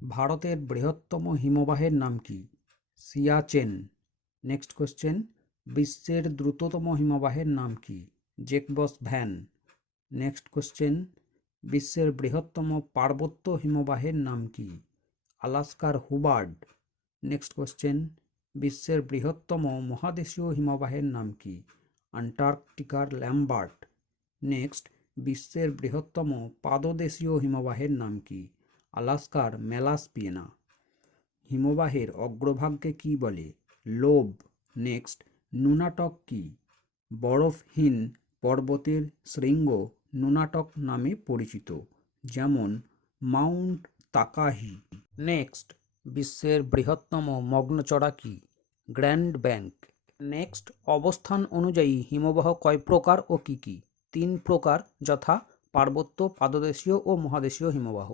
ভারতের বৃহত্তম হিমবাহের নাম কি? সিয়াচেন। নেক্সট কোশ্চেন, বিশ্বের দ্রুততম হিমবাহের নাম কি? Jacobs van. নেক্সট কোশ্চেন, বিশ্বের বৃহত্তম পার্বত্য হিমবাহের নাম কি? আলাস্কার হুবার্ড। নেক্সট কোশ্চেন, বিশ্বের বৃহত্তম মহাদেশীয় হিমবাহের নাম কি? আন্টার্কটিকার ল্যাম্বার্ট। নেক্সট, বিশ্বের বৃহত্তম পাদদেশীয় হিমবাহের নাম কি? আলাস্কার ম্যালাস্পিয়েনা। হিমবাহের অগ্রভাগকে কি বলে? লোব। নেক্সট, নুনাটক কি? বরফহীন পর্বতের শৃঙ্গ নুনাটক নামে পরিচিত, যেমন মাউন্ট তাকাহি। নেক্সট, বিশ্বের বৃহত্তম মগ্নচড়া কি? Grand bank. নেক্সট, অবস্থান অনুযায়ী হিমবাহ কয় প্রকার ও কি কি? 3 প্রকার, যথা পার্বত্য, পাদদেশীয় ও মহাদেশীয় হিমবাহ।